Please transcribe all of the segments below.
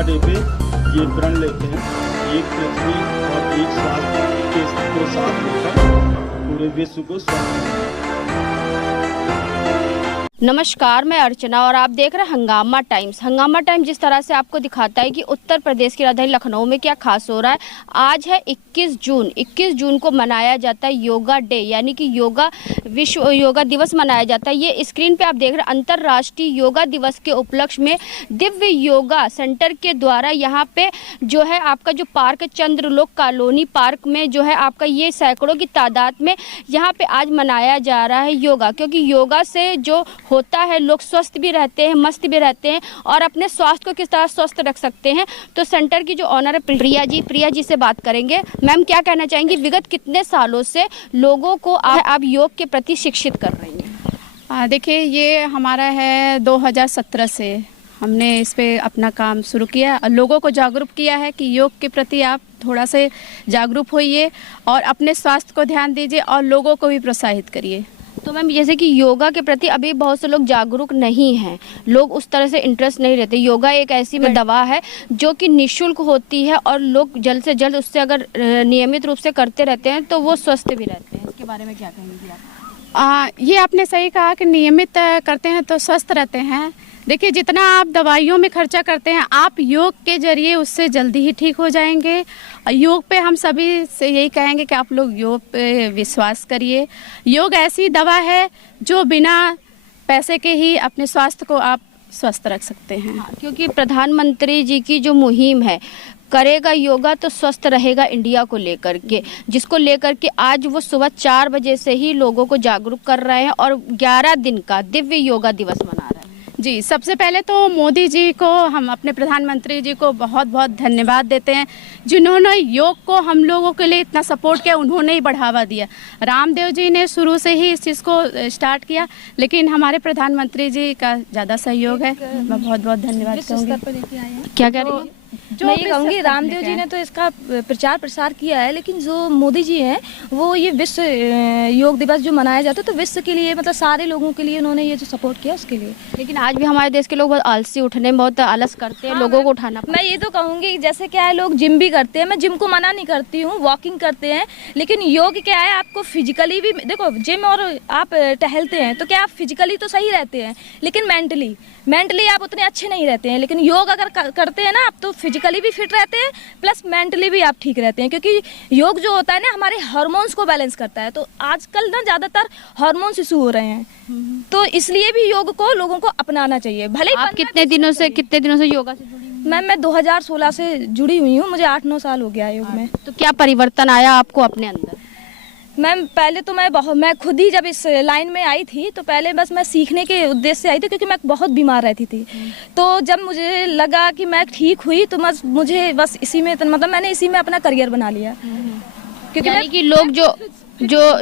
Yoga day पे ये प्रण लेते हैं, एक पृथ्वी और एक स्वास्थ्य को साथ लेकर पूरे विश्व को स्वस्थ। नमस्कार, मैं अर्चना और आप देख रहे हैं हंगामा टाइम्स। हंगामा टाइम्स जिस तरह से आपको दिखाता है कि उत्तर प्रदेश की राजधानी लखनऊ में क्या खास हो रहा है। आज है 21 जून। 21 जून को मनाया जाता है योगा डे, यानी कि विश्व योगा दिवस मनाया जाता है। ये स्क्रीन पे आप देख रहे हैं अंतर्राष्ट्रीय योगा दिवस के उपलक्ष्य में दिव्य योगा सेंटर के द्वारा यहाँ पे जो है आपका जो पार्क चंद्रलोक कॉलोनी पार्क में जो है आपका ये सैकड़ों की तादाद में यहाँ पे आज मनाया जा रहा है योगा, क्योंकि योगा से जो होता है लोग स्वस्थ भी रहते हैं, मस्त भी रहते हैं और अपने स्वास्थ्य को किस तरह स्वस्थ रख सकते हैं। तो सेंटर की जो ऑनर है प्रिया जी से बात करेंगे। मैम, क्या कहना चाहेंगी, विगत कितने सालों से लोगों को आप योग के प्रति शिक्षित कर रही हैं? देखिए, ये हमारा है 2017 से हमने इस पे अपना काम शुरू किया और लोगों को जागरूक किया है कि योग के प्रति आप थोड़ा से जागरूक होइए और अपने स्वास्थ्य को ध्यान दीजिए और लोगों को भी प्रोत्साहित करिए। तो मैम, जैसे कि योगा के प्रति अभी बहुत से लोग जागरूक नहीं हैं, लोग उस तरह से इंटरेस्ट नहीं रहते। योगा एक ऐसी दवा है जो कि निःशुल्क होती है और लोग जल्द से जल्द उससे अगर नियमित रूप से करते रहते हैं तो वो स्वस्थ भी रहते हैं। इसके बारे में क्या कहेंगी आप? ये आपने सही कहा कि नियमित करते हैं तो स्वस्थ रहते हैं। देखिए, जितना आप दवाइयों में खर्चा करते हैं आप योग के जरिए उससे जल्दी ही ठीक हो जाएंगे। योग पे हम सभी से यही कहेंगे कि आप लोग योग पे विश्वास करिए। योग ऐसी दवा है जो बिना पैसे के ही अपने स्वास्थ्य को आप स्वस्थ रख सकते हैं। क्योंकि प्रधानमंत्री जी की जो मुहिम है करेगा योगा तो स्वस्थ रहेगा इंडिया को लेकर के, जिसको लेकर के आज वो सुबह 4 बजे से ही लोगों को जागरूक कर रहे हैं और 11 दिन का दिव्य योगा दिवस मना रहे हैं। जी, सबसे पहले तो मोदी जी को, हम अपने प्रधानमंत्री जी को बहुत बहुत धन्यवाद देते हैं जिन्होंने योग को हम लोगों के लिए इतना सपोर्ट किया, उन्होंने ही बढ़ावा दिया। रामदेव जी ने शुरू से ही इस चीज़ को स्टार्ट किया, लेकिन हमारे प्रधानमंत्री जी का ज़्यादा सहयोग है। मैं बहुत बहुत धन्यवाद कहूँगी। क्या कह रही है? मैं ये कहूँगी, रामदेव जी ने तो इसका प्रचार प्रसार किया है, लेकिन जो मोदी जी हैं वो ये विश्व योग दिवस जो मनाया जाता है तो विश्व के लिए, मतलब सारे लोगों के लिए उन्होंने ये जो सपोर्ट किया उसके लिए। लेकिन आज भी हमारे देश के लोग बहुत आलसी, उठने में बहुत आलस करते हैं। लोगों को उठाना मैं ये तो कहूँगी, जैसे क्या है लोग जिम भी करते हैं, मैं जिम को मना नहीं करती हूँ, वॉकिंग करते हैं, लेकिन योग क्या है आपको फिजिकली भी, देखो जिम और आप टहलते हैं तो क्या आप फिजिकली तो सही रहते हैं, लेकिन मेंटली आप उतने अच्छे नहीं रहते हैं। लेकिन योग अगर करते हैं ना आप तो फिजिकली भी फिट रहते हैं प्लस मेंटली भी आप ठीक रहते हैं, क्योंकि योग जो होता है ना हमारे हार्मोन्स को बैलेंस करता है। तो आजकल ना ज़्यादातर हार्मोन्स इशू हो रहे हैं, तो इसलिए भी योग को लोगों को अपनाना चाहिए। भले आप कितने दिनों से योगा से जुड़ी हुई? मैं 2016 से जुड़ी हुई हूँ, मुझे 8-9 साल हो गया योग में। तो क्या परिवर्तन आया आपको अपने अंदर? मैम, पहले तो मैं खुद ही जब इस लाइन में आई थी तो पहले बस मैं सीखने के उद्देश्य से आई थी, क्योंकि मैं बहुत बीमार रहती थी। तो जब मुझे लगा कि मैं ठीक हुई तो मुझे बस इसी में, मतलब मैंने इसी में अपना करियर बना लिया। क्योंकि कि लोग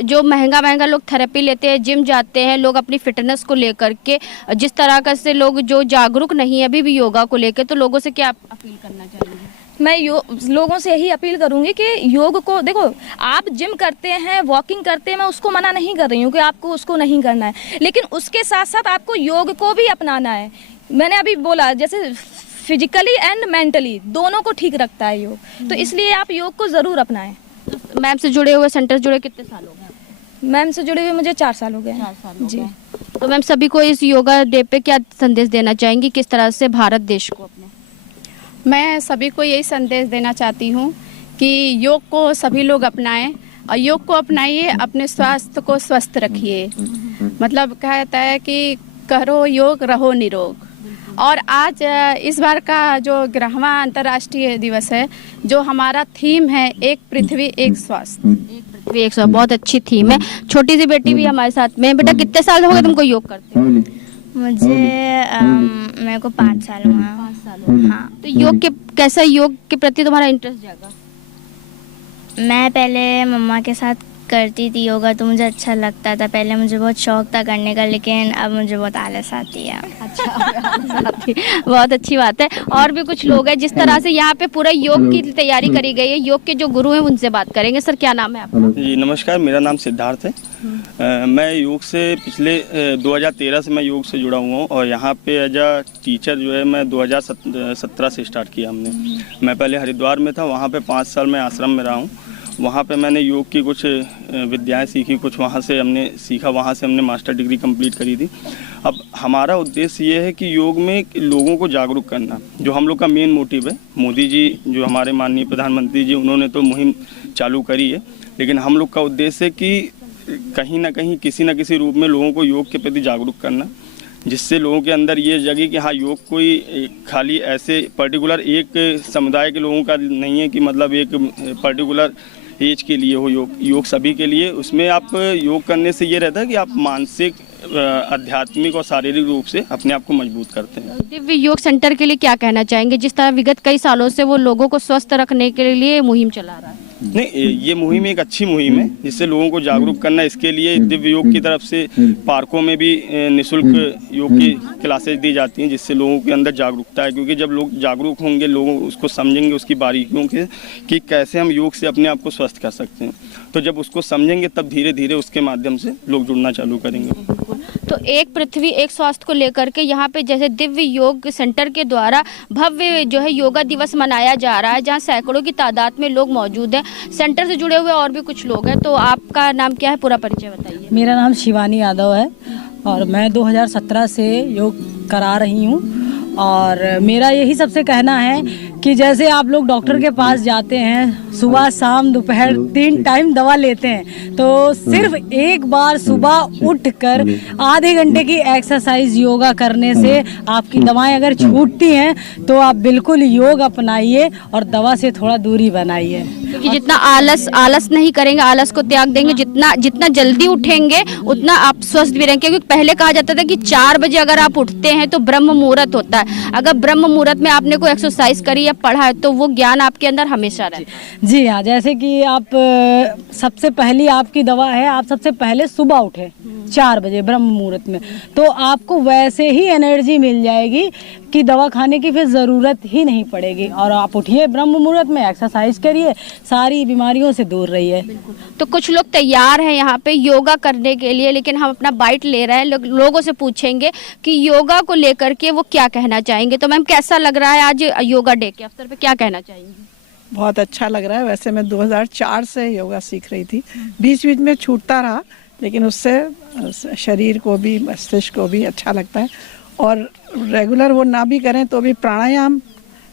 जो महंगा लोग थेरेपी लेते हैं, जिम जाते हैं, लोग अपनी फिटनेस को लेकर के, जिस तरह का से लोग जो जागरूक नहीं है अभी भी योगा को लेकर, तो लोगों से क्या अपील करना चाहिए? मैं लोगों से यही अपील करूंगी कि योग को, देखो आप जिम करते हैं, वॉकिंग करते हैं, मैं उसको मना नहीं कर रही हूँ कि आपको उसको नहीं करना है, लेकिन उसके साथ साथ आपको योग को भी अपनाना है। मैंने अभी बोला जैसे फिजिकली एंड मेंटली दोनों को ठीक रखता है योग, तो इसलिए आप योग को ज़रूर अपनाएं। मैम से जुड़े हुए, सेंटर जुड़े कितने साल हो गए? मैम से जुड़े हुए मुझे 4 साल हो गए। 4 साल जी। तो मैम, सभी को इस योगा डे पे क्या संदेश देना चाहेंगी, किस तरह से भारत देश को अपने? मैं सभी को यही संदेश देना चाहती हूँ कि योग को सभी लोग अपनाएं और योग को अपनाइए, अपने स्वास्थ्य को स्वस्थ रखिए। मतलब कहता है कि करो योग रहो निरोग। और आज इस बार का जो 11वां अंतर्राष्ट्रीय दिवस है, जो हमारा थीम है एक पृथ्वी एक स्वास्थ्य। एक पृथ्वी एक स्वास्थ्य, बहुत अच्छी थीम है। छोटी सी बेटी भी हमारे साथ में। बेटा, कितने साल हो गए तुमको योग करते हो? मेरे को 5 साल हुआ। 5 साल हुआ। हाँ, तो योग के प्रति तुम्हारा इंटरेस्ट जागा? मैं पहले मम्मा के साथ करती थी योगा तो मुझे अच्छा लगता था। पहले मुझे बहुत शौक था करने का, लेकिन अब मुझे बहुत आलस आती है। बहुत अच्छी बात है। और भी कुछ लोग हैं, जिस तरह से यहाँ पे पूरा योग की तैयारी करी गई है, योग के जो गुरु हैं उनसे बात करेंगे। सर क्या नाम है आपका? जी नमस्कार, मेरा नाम सिद्धार्थ है। मैं योग से पिछले 2013 से मैं योग से जुड़ा हुआ हूँ और यहाँ पे एज अ टीचर जो है मैं 2017 से स्टार्ट किया हमने। मैं पहले हरिद्वार में था, वहाँ पे 5 साल मैं आश्रम में रहा हूँ। वहाँ पे मैंने योग की कुछ विद्याएं सीखी, कुछ वहाँ से हमने सीखा, वहाँ से हमने मास्टर डिग्री कंप्लीट करी थी। अब हमारा उद्देश्य ये है कि योग में लोगों को जागरूक करना, जो हम लोग का मेन मोटिव है। मोदी जी जो हमारे माननीय प्रधानमंत्री जी, उन्होंने तो मुहिम चालू करी है, लेकिन हम लोग का उद्देश्य है कि कहीं ना कहीं किसी न किसी रूप में लोगों को योग के प्रति जागरूक करना, जिससे लोगों के अंदर ये जगे कि हाँ, योग कोई खाली ऐसे पर्टिकुलर एक समुदाय के लोगों का नहीं है कि मतलब एक पर्टिकुलर एज के लिए हो। योग सभी के लिए। उसमें आप योग करने से ये रहता है कि आप मानसिक, आध्यात्मिक और शारीरिक रूप से अपने आप को मजबूत करते हैं। दिव्य योग सेंटर के लिए क्या कहना चाहेंगे, जिस तरह विगत कई सालों से वो लोगों को स्वस्थ रखने के लिए मुहिम चला रहा है? नहीं, ये मुहिम एक अच्छी मुहिम है, जिससे लोगों को जागरूक करना। इसके लिए दिव्य योग की तरफ से पार्कों में भी निःशुल्क योग की क्लासेज दी जाती हैं, जिससे लोगों के अंदर जागरूकता है। क्योंकि जब लोग जागरूक होंगे, लोग उसको समझेंगे, उसकी बारीकियों के कि कैसे हम योग से अपने आप को स्वस्थ कर सकते हैं, तो जब उसको समझेंगे तब धीरे धीरे उसके माध्यम से लोग जुड़ना चालू करेंगे। तो एक पृथ्वी एक स्वास्थ्य को लेकर के यहाँ पे जैसे दिव्य योग सेंटर के द्वारा भव्य जो है योगा दिवस मनाया जा रहा है, जहाँ सैकड़ों की तादाद में लोग मौजूद हैं। सेंटर से जुड़े हुए और भी कुछ लोग हैं, तो आपका नाम क्या है, पूरा परिचय बताइए। मेरा नाम शिवानी यादव है और मैं 2017 से योग करा रही हूँ। और मेरा यही सबसे कहना है कि जैसे आप लोग डॉक्टर के पास जाते हैं, सुबह शाम दोपहर 3 टाइम दवा लेते हैं, तो सिर्फ एक बार सुबह उठकर आधे घंटे की एक्सरसाइज योगा करने से आपकी दवाएं अगर छूटती हैं तो आप बिल्कुल योग अपनाइए और दवा से थोड़ा दूरी बनाइए। क्योंकि जितना आलस नहीं करेंगे, आलस को त्याग देंगे, जितना जल्दी उठेंगे उतना आप स्वस्थ भी रहेंगे। क्योंकि पहले कहा जाता था कि 4 बजे अगर आप उठते हैं तो ब्रह्म मुहूर्त होता है। अगर ब्रह्म मुहूर्त में आपने कोई एक्सरसाइज करी या पढ़ा है तो वो ज्ञान आपके अंदर हमेशा रहता है। जी हाँ, जैसे कि आप सबसे पहली आपकी दवा है, आप सबसे पहले सुबह उठे 4 बजे ब्रह्म मुहूर्त में, तो आपको वैसे ही एनर्जी मिल जाएगी कि दवा खाने की फिर ज़रूरत ही नहीं पड़ेगी। और आप उठिए ब्रह्म मुहूर्त में, एक्सरसाइज करिए, सारी बीमारियों से दूर रहिए। तो कुछ लोग तैयार हैं यहाँ पे योगा करने के लिए, लेकिन हम अपना बाइट ले रहे हैं, लोगों से पूछेंगे कि योगा को लेकर के वो क्या कहना चाहेंगे। तो मैम कैसा लग रहा है आज योगा डे के अवसर पे, क्या कहना चाहेंगे? बहुत अच्छा लग रहा है। वैसे मैं 2004 से योगा सीख रही थी, बीच बीच में छूटता रहा, लेकिन उससे शरीर को भी मस्तिष्क को भी अच्छा लगता है। और रेगुलर वो ना भी करें तो भी प्राणायाम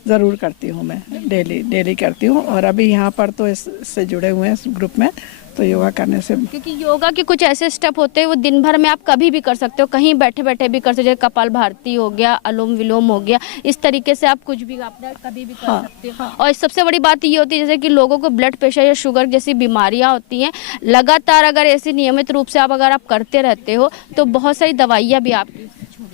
ज़रूर करती हूँ मैं, डेली करती हूँ। और अभी यहाँ पर तो इससे जुड़े हुए हैं इस ग्रुप में, तो योगा करने से, क्योंकि योगा के कुछ ऐसे स्टेप होते हैं वो दिन भर में आप कभी भी कर सकते हो, कहीं बैठे बैठे भी कर सकते हो। कपालभाति हो गया, अनुलोम विलोम हो गया, इस तरीके से आप कुछ भी अपना कभी भी कर सकते हो। और सबसे बड़ी बात ये होती है जैसे कि लोगों को ब्लड प्रेशर या शुगर जैसी बीमारियां होती हैं, लगातार अगर ऐसे नियमित रूप से अगर आप करते रहते हो तो बहुत सारी दवाइयाँ भी आपकी।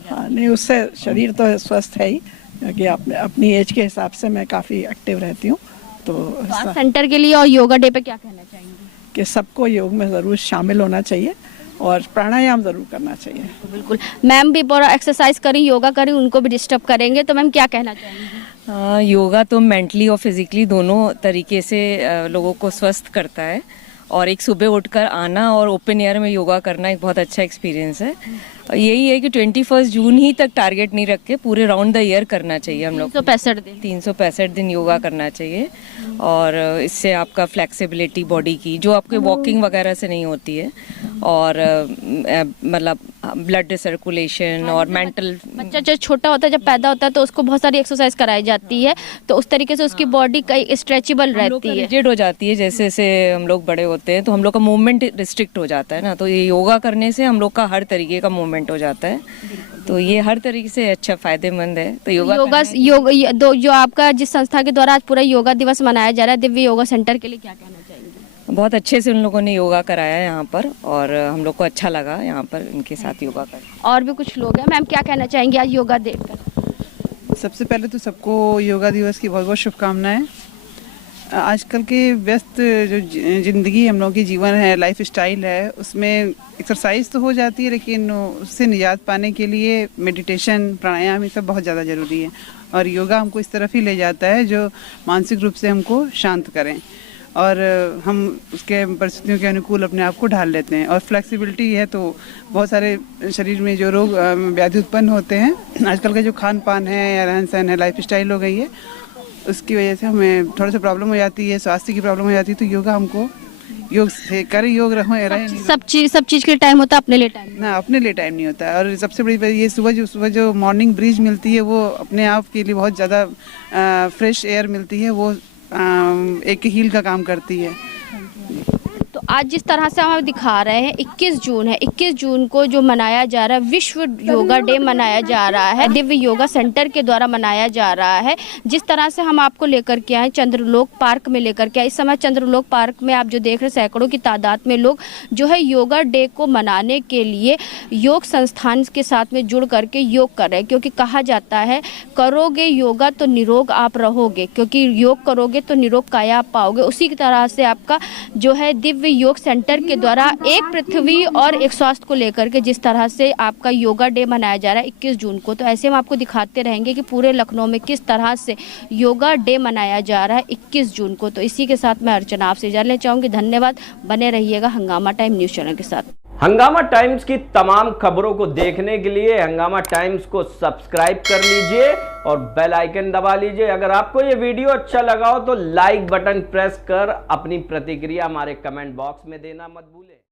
हाँ नहीं, उससे शरीर तो स्वस्थ है ही, क्योंकि अपनी एज के हिसाब से मैं काफ़ी एक्टिव रहती हूँ। तो सेंटर के लिए और योगा डे पे क्या कहना चाहेंगे? कि सबको योग में ज़रूर शामिल होना चाहिए और प्राणायाम ज़रूर करना चाहिए। बिल्कुल। मैम भी पूरा एक्सरसाइज करें, योगा करें, उनको भी डिस्टर्ब करेंगे, तो मैम क्या कहना चाहेंगे? योगा तो मेंटली और फिजिकली दोनों तरीके से लोगों को स्वस्थ करता है। और एक सुबह उठकर आना और ओपन एयर में योगा करना एक बहुत अच्छा एक्सपीरियंस है। यही है कि 21 जून ही तक टारगेट नहीं रख के पूरे राउंड द ईयर करना चाहिए हम लोग। 365 दिन योगा करना चाहिए। और इससे आपका फ्लेक्सिबिलिटी बॉडी की, जो आपके वॉकिंग वगैरह से नहीं होती है, और मतलब ब्लड सर्कुलेशन और मेंटल। बच्चा जब छोटा होता है, जब पैदा होता है तो उसको बहुत सारी एक्सरसाइज कराई जाती है, तो उस तरीके से उसकी बॉडी कई स्ट्रेचेबल रहती है, रिजिड हो जाती है। जैसे जैसे हम लोग बड़े होते हैं तो हम लोग का मूवमेंट रिस्ट्रिक्ट हो जाता है ना, तो ये योगा करने से हम लोग का हर तरीके का मूवमेंट हो जाता है। तो ये हर तरीके से अच्छा फायदेमंद है। तो योगा जो आपका जिस संस्था के द्वारा आज पूरा योगा दिवस मनाया जा रहा है, दिव्य योगा सेंटर के लिए क्या कहना चाहेंगे? बहुत अच्छे से उन लोगों ने योगा कराया यहाँ पर, और हम लोग को अच्छा लगा यहाँ पर इनके साथ योगा कर। और भी कुछ लोग हैं, मैम क्या कहना चाहेंगे आज योगा डे पर? सबसे पहले तो सबको योगा दिवस की बहुत बहुत शुभकामनाएं। आजकल के व्यस्त जो ज़िंदगी हम लोगों की जीवन है, लाइफ स्टाइल है, उसमें एक्सरसाइज तो हो जाती है, लेकिन उससे निजात पाने के लिए मेडिटेशन, प्राणायाम, ये सब बहुत ज़्यादा ज़रूरी है। और योगा हमको इस तरफ ही ले जाता है जो मानसिक रूप से हमको शांत करें, और हम उसके परिस्थितियों के अनुकूल अपने आप को ढाल लेते हैं। और फ्लेक्सिबिलिटी है तो बहुत सारे शरीर में जो रोग व्याधि उत्पन्न होते हैं, आजकल का जो खान पान है या रहन सहन है, लाइफ स्टाइल हो गई है, उसकी वजह से हमें थोड़ा सा प्रॉब्लम हो जाती है, स्वास्थ्य की प्रॉब्लम हो जाती है। तो योगा हमको योग से करें, योग रहे सब चीज़ के लिए टाइम होता है, अपने लिए टाइम ना, अपने लिए टाइम नहीं होता है। और सबसे बड़ी बात ये सुबह जो मॉर्निंग ब्रीज मिलती है वो अपने आप के लिए बहुत ज़्यादा फ्रेश एयर मिलती है, वो एक हील का काम करती है। तो आज जिस तरह से हम दिखा रहे हैं 21 जून है, 21 जून को जो मनाया जा रहा है विश्व योगा डे मनाया जा रहा है, दिव्य योगा सेंटर के द्वारा मनाया जा रहा है। जिस तरह से हम आपको लेकर के आए चंद्रलोक पार्क में लेकर के आए, इस समय चंद्रलोक पार्क में आप जो देख रहे हैं सैकड़ों की तादाद में लोग जो है योगा डे को मनाने के लिए योग संस्थान के साथ में जुड़ करके योग कर रहे हैं, क्योंकि कहा जाता है करोगे योगा तो निरोग आप रहोगे, क्योंकि योग करोगे तो निरोग काया आप पाओगे। उसी की तरह से आपका जो है दिव्य योग सेंटर के द्वारा एक पृथ्वी और एक स्वास्थ्य को लेकर के जिस तरह से आपका योगा डे मनाया जा रहा है 21 जून को, तो ऐसे हम आपको दिखाते रहेंगे कि पूरे लखनऊ में किस तरह से योगा डे मनाया जा रहा है 21 जून को। तो इसी के साथ मैं अर्चना आपसे इजाज़त लेना चाहूँगी। धन्यवाद, बने रहिएगा हंगामा टाइम न्यूज़ चैनल के साथ। हंगामा टाइम्स की तमाम खबरों को देखने के लिए हंगामा टाइम्स को सब्सक्राइब कर लीजिए और बेल आइकन दबा लीजिए। अगर आपको ये वीडियो अच्छा लगा हो तो लाइक बटन प्रेस कर अपनी प्रतिक्रिया हमारे कमेंट बॉक्स में देना मत भूलें।